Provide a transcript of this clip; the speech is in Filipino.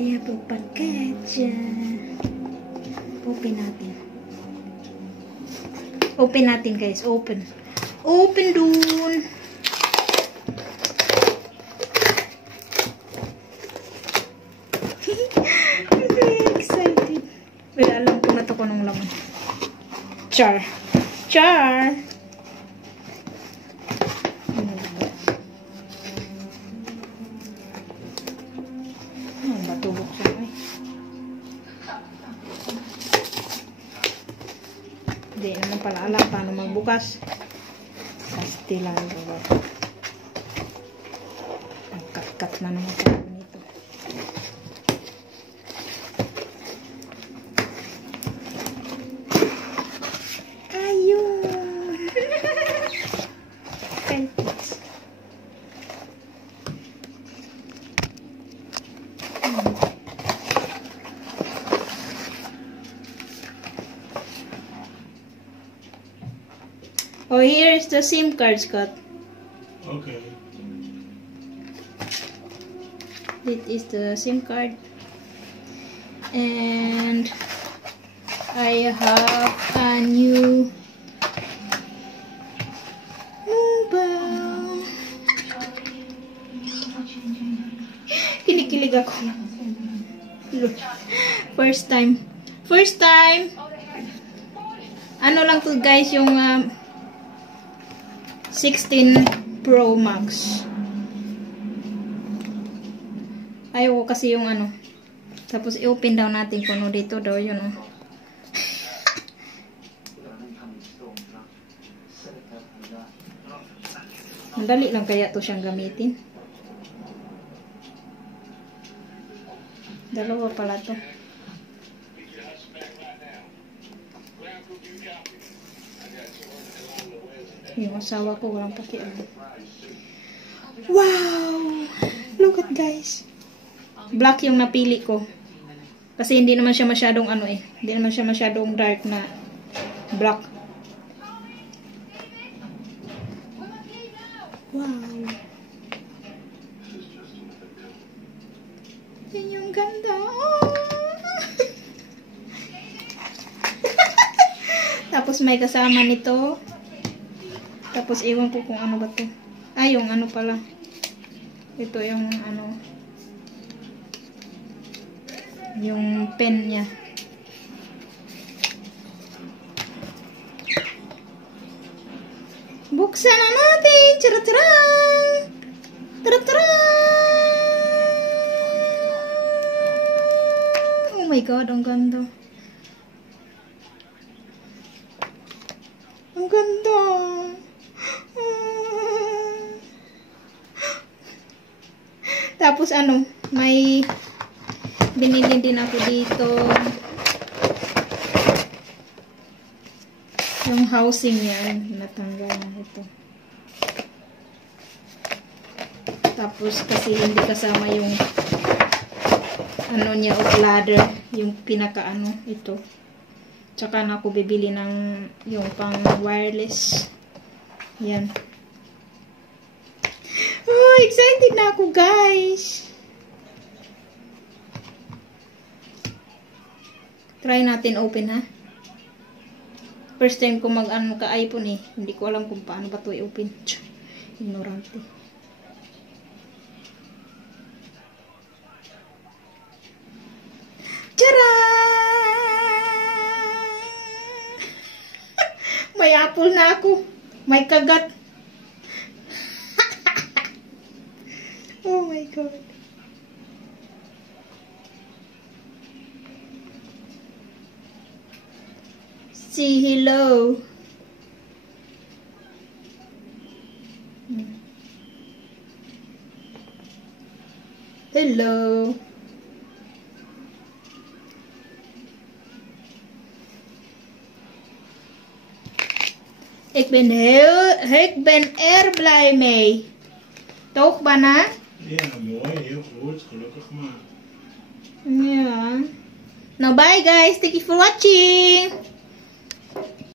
saya package. Open natin. Open natin guys. Open. Open dun. Excited. Wala, alam ko na ito kung anong laman. Char. Char. Batubok siya. Hindi naman pala alam paano magbukas. Pastilan. Nagkat-kat na naman tayo nito. Ayun. Peltics. Oh, here is the SIM card, Scott. Okay. This is the SIM card. And I have a new mobile. Kinikilig ako. Look. First time. First time. Ano lang to guys, yung 16 Pro Max. Ayaw ko kasi yung ano. Tapos i-open daw natin kung ano dito daw yun. Oh. Madali lang kaya to siyang gamitin. Dalawa pala to. Yung asawa ko walang pakialam. Wow! Look at guys. Black yung napili ko. Kasi hindi naman siya masyadong ano eh. Hindi naman siya masyadong dark na black. Wow. Yan yung ganda. Oh! Tapos may kasama nito. Tapos iwan ko kung ano ba to. Ah, yung ano pala. Ito yung ano. Yung pen niya. Buksan na natin. Tira-tirang! Tira-tirang! Oh my God, ang ganda. Ang ganda. Tapos ano, may binili din ako dito yung housing niya, natanggal na ito. Tapos kasi hindi kasama yung ano niya o ladder, yung pinaka ano, ito. Tsaka na ako bibili ng yung pang wireless. Yan. Oh, excited na ako, guys. Try natin open, ha? First time ko mag-ano ka iPhone eh. Hindi ko alam kung paano ba ito i-open. Ignorante. Tcharam! May apple na ako. May kagat. Oh my God. Say hello. Hello. Ik ben erg blij mee. Toch, Bana? Ja, mooi. Heel goed. Gelukkig maar. Ja. Nou, bye guys. Thank you for watching.